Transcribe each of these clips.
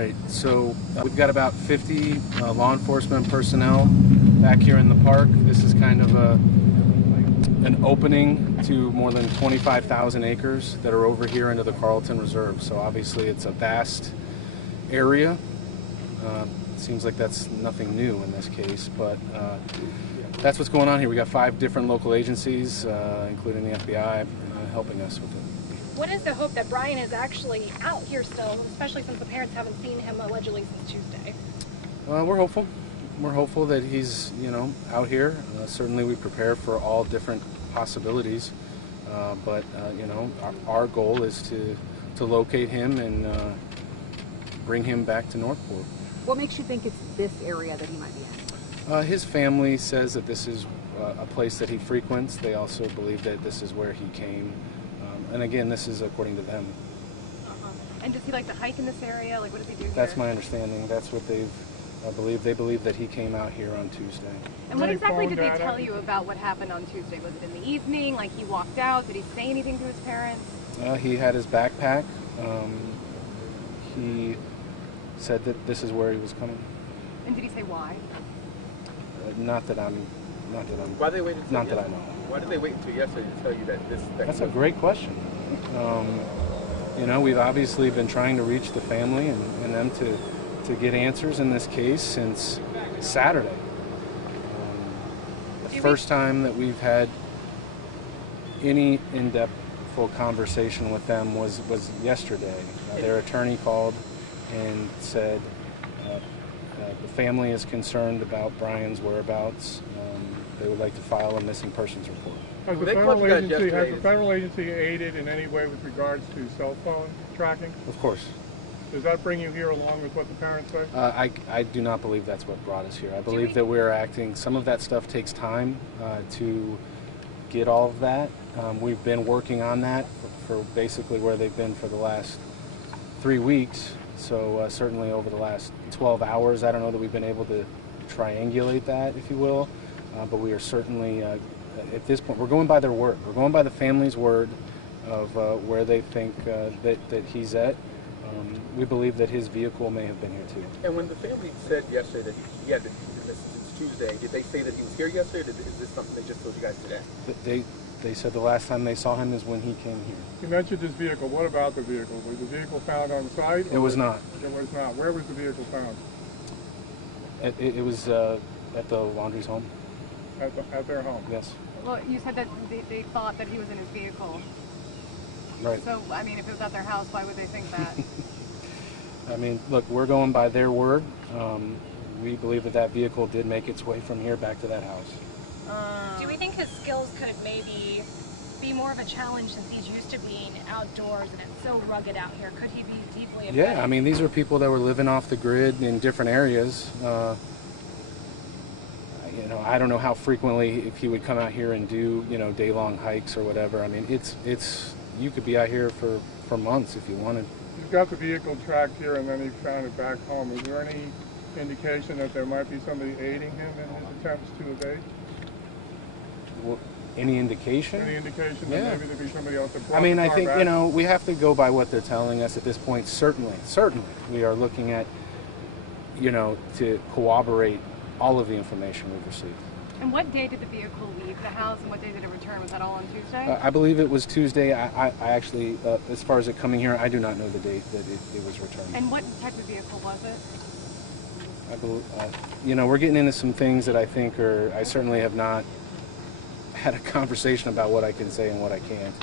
Right, so we've got about 50 law enforcement personnel back here in the park. This is kind of an opening to more than 25,000 acres that are over here into the Carlton Reserve. So obviously it's a vast area. Seems like that's nothing new in this case, but that's what's going on here. We got 5 different local agencies, including the FBI, helping us with it. What is the hope that Brian is actually out here still, especially since the parents haven't seen him allegedly since Tuesday? We're hopeful. We're hopeful that he's, out here. Certainly we prepare for all different possibilities, but our goal is to locate him and bring him back to Northport. What makes you think it's this area that he might be in? His family says that this is a place that he frequents. They also believe that this is where he came. And again, this is according to them. And does he like to hike in this area? Like, what does he do here? That's my understanding. That's what they believe. They believe that he came out here on Tuesday. And what exactly did they tell you about what happened on Tuesday? Was it in the evening? Like, he walked out? Did he say anything to his parents? He had his backpack. He said that this is where he was coming. And did he say why? Not that I'm. Why they waited? Not that I know. Why did they wait until yesterday to tell you that this? That's a great question. We've obviously been trying to reach the family and them to get answers in this case since Saturday. The first time that we've had any in-depth full conversation with them was yesterday. Their attorney called and said the family is concerned about Brian's whereabouts. They would like to file a missing persons report. Has the federal agency aided in any way with regards to cell phone tracking? Of course. Does that bring you here along with what the parents say? I do not believe that's what brought us here. I believe that we're acting. Some of that stuff takes time to get all of that. We've been working on that for basically where they've been for the last 3 weeks. So certainly over the last 12 hours, I don't know that we've been able to triangulate that, if you will. But we are certainly, at this point, we're going by their word. We're going by the family's word of where they think that he's at. We believe that his vehicle may have been here too. And when the family said yesterday that he had been missing since Tuesday, did they say that he was here yesterday, or is this something they just told you guys today? They said the last time they saw him is when he came here. You mentioned his vehicle. What about the vehicle? Was the vehicle found on site? It was not. It was not. Where was the vehicle found? It was at the Laundrie's home. At their home? Yes. Well, you said that they thought that he was in his vehicle. Right. So, I mean, if it was at their house, why would they think that? I mean, look, we're going by their word. We believe that vehicle did make its way from here back to that house. Do we think his skills could maybe be more of a challenge since he's used to being outdoors and it's so rugged out here? Could he be deeply affected? Yeah, I mean, these are people that were living off the grid in different areas. I don't know how frequently if he would come out here and do, day-long hikes or whatever. I mean, it's you could be out here for months if you wanted. You've got the vehicle tracked here and then he found it back home. Is there any indication that there might be somebody aiding him in his attempts to evade? Well, any indication? Any indication that maybe there'd be somebody else that brought I mean, the I car think, back? we have to go by what they're telling us at this point. Certainly, we are looking at, to corroborate all of the information we've received. And what day did the vehicle leave the house and what day did it return? Was that all on Tuesday? I believe it was Tuesday. I actually, as far as it coming here, I do not know the date that it was returned. And what type of vehicle was it? I believe, we're getting into some things that I think I certainly have not had a conversation about what I can say and what I can't.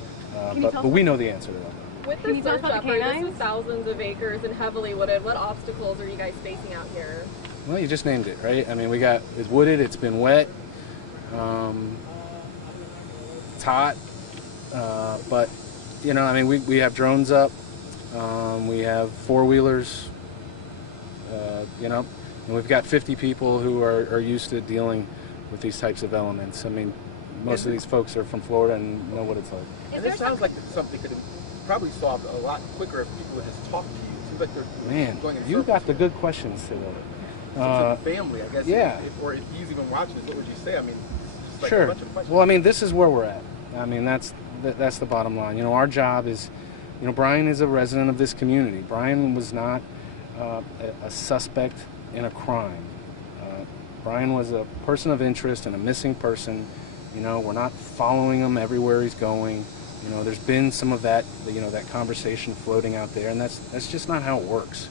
But we know the answer to that. With the search effort, this is thousands of acres and heavily wooded. What obstacles are you guys facing out here? Well, you just named it, right? I mean, it's wooded, it's been wet, it's hot, but, we have drones up, we have four-wheelers, and we've got 50 people who are used to dealing with these types of elements. I mean, most of these folks are from Florida and know what it's like. And this sounds like something could have probably solved a lot quicker if people would just talk to you. It seems like they're going in you circles. got the good questions today. Family, I guess. Yeah. Or if he's even watching this, what would you say? I mean, it's like Sure. a bunch of questions. Well, I mean, this is where we're at. I mean, that's the bottom line. Our job is, Brian is a resident of this community. Brian was not a suspect in a crime. Brian was a person of interest and a missing person. You know, we're not following him everywhere he's going. You know, there's been some of that, you know, that conversation floating out there, and that's just not how it works.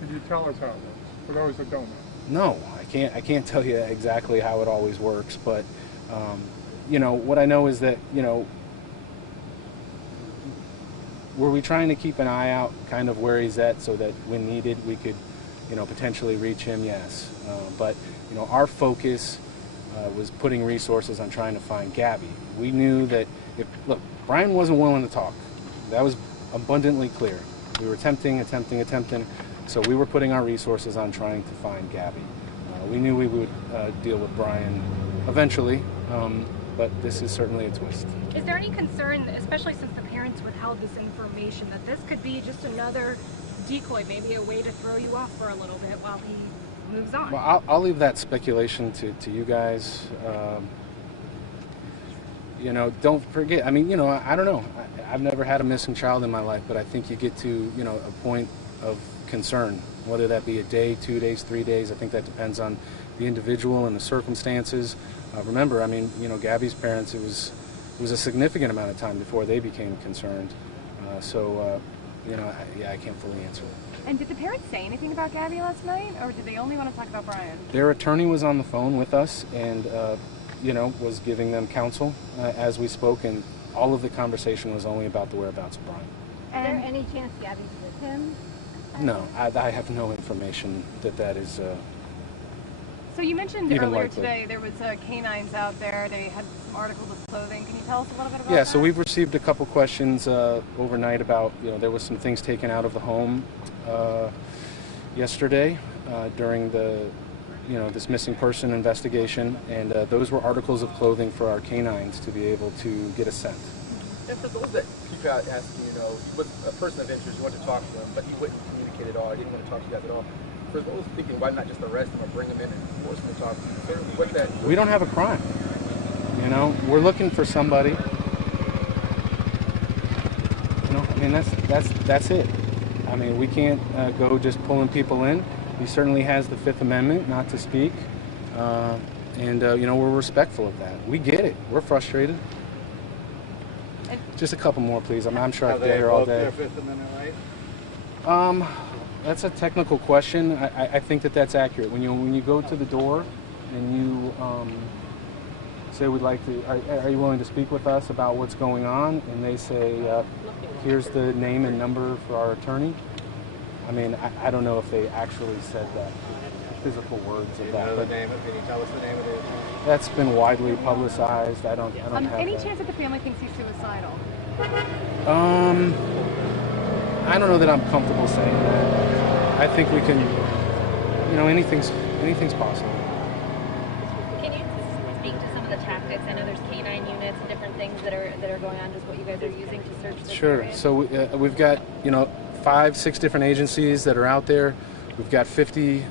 Could you tell us how it works, for those that don't know? No, I can't tell you exactly how it always works, but you know, what I know is that, you know, were we trying to keep an eye out kind of where he's at so that when needed we could, you know, potentially reach him? Yes. But, you know, our focus was putting resources on trying to find Gabby. We knew that look, Brian wasn't willing to talk. That was abundantly clear. We were attempting, so we were putting our resources on trying to find Gabby. We knew we would deal with Brian eventually, but this is certainly a twist. Is there any concern, especially since the parents withheld this information, that this could be just another decoy, maybe a way to throw you off for a little bit while he moves on? Well, I'll leave that speculation to you guys. You know, don't forget, I mean, you know, I don't know. I've never had a missing child in my life, but I think you get to, you know, a point of concern, whether that be a day, 2 days, 3 days. I think that depends on the individual and the circumstances. Remember, I mean, you know, Gabby's parents, it was a significant amount of time before they became concerned. You know, I can't fully answer that. And did the parents say anything about Gabby last night, or did they only want to talk about Brian? Their attorney was on the phone with us and, you know, was giving them counsel as we spoke, and all of the conversation was only about the whereabouts of Brian. Is there any chance Gabby's with him? No, I have no information that is... So you mentioned Even earlier likely. today there was canines out there. They had some articles of clothing. Can you tell us a little bit about Yeah, that? so we've received a couple questions overnight about, you know, there was some things taken out of the home yesterday during the, you know, this missing person investigation, and those were articles of clothing for our canines to be able to get a scent. And for those that keep out asking, you know, he was a person of interest, you wanted to talk to him, but he wouldn't communicate at all, he didn't want to talk to you guys at all. For those thinking, why not just arrest him or bring him in and force him to talk to you? So what that... We don't have a crime. You know, we're looking for somebody. You know, I mean, that's it. I mean, we can't go just pulling people in. He certainly has the Fifth Amendment not to speak, and you know, we're respectful of that. We get it. We're frustrated. Just a couple more, please. I'm sure I could get here all day. Fifth Amendment right? That's a technical question. I think that's accurate. When you go to the door and you say we'd like to, are you willing to speak with us about what's going on? And they say, here's the name and number for our attorney. I mean, I don't know if they actually said that, physical words of that. But Can you tell us the name of the attorney? that's been widely publicized. I don't have any that. chance that the family thinks he's suicidal? I don't know that I'm comfortable saying that. I think we can, you know, anything's possible. Can you speak to some of the tactics? I know there's canine units and different things that are going on. Just what you guys are using to search this Sure. area? So we've got, you know, 5-6 different agencies that are out there. We've got 50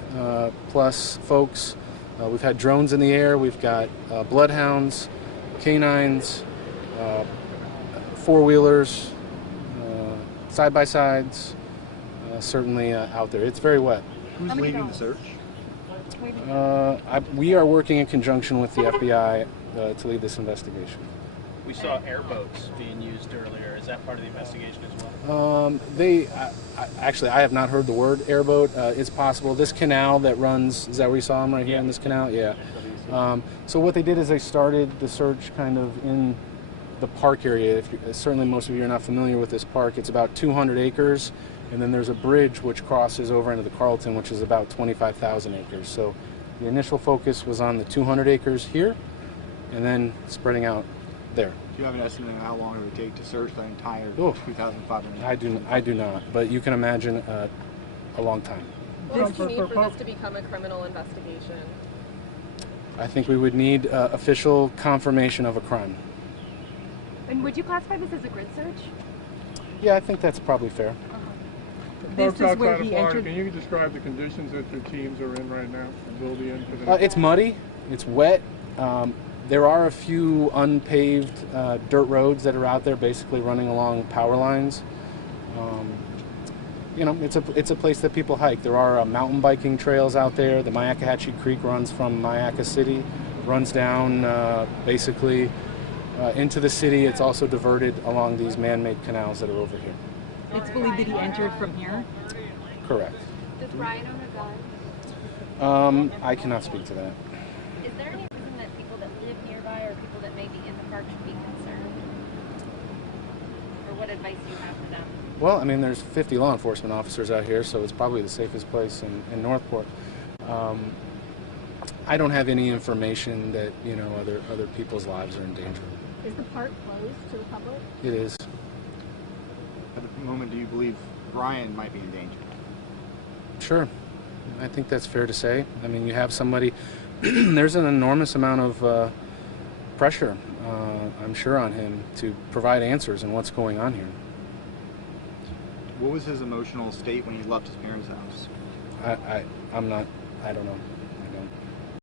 plus folks. We've had drones in the air. We've got bloodhounds, canines, four-wheelers, side-by-sides, certainly out there. It's very wet. Who's leading the search? We are working in conjunction with the FBI to lead this investigation. We saw airboats being used earlier. Is that part of the investigation as well? Actually, I have not heard the word airboat. It's possible. This canal that runs, is that where you saw them right here in this canal? Yeah. So what they did is they started the search kind of in the park area. Certainly most of you are not familiar with this park. It's about 200 acres, and then there's a bridge which crosses over into the Carlton, which is about 25,000 acres. So the initial focus was on the 200 acres here, and then spreading out there. Do you have an estimate of how long it would take to search the entire 2,500? I do not, but you can imagine a long time. What do you need for this to become a criminal investigation? I think we would need official confirmation of a crime. And would you classify this as a grid search? Yeah, I think that's probably fair. Folks outside of Florida, can you describe the conditions that your teams are in right now and will be in for the next? It's muddy, it's wet. There are a few unpaved dirt roads that are out there basically running along power lines. you know, it's a place that people hike. There are mountain biking trails out there. The Myakkahatchee Creek runs from Myakka City, runs down basically into the city. It's also diverted along these man-made canals that are over here. It's believed that he entered from here? Correct. Does Brian own a gun? I cannot speak to that. Is there any reason that people that live nearby or people that may be in the park should be concerned? Or what advice do you have for them? Well, I mean, there's 50 law enforcement officers out here, so it's probably the safest place in Northport. I don't have any information that, you know, other people's lives are in danger. Is the park closed to the public? It is. At the moment, do you believe Brian might be in danger? Sure. I think that's fair to say. I mean, you have somebody, there's an enormous amount of pressure, I'm sure, on him to provide answers in what's going on here. What was his emotional state when he left his parents' house? I don't know.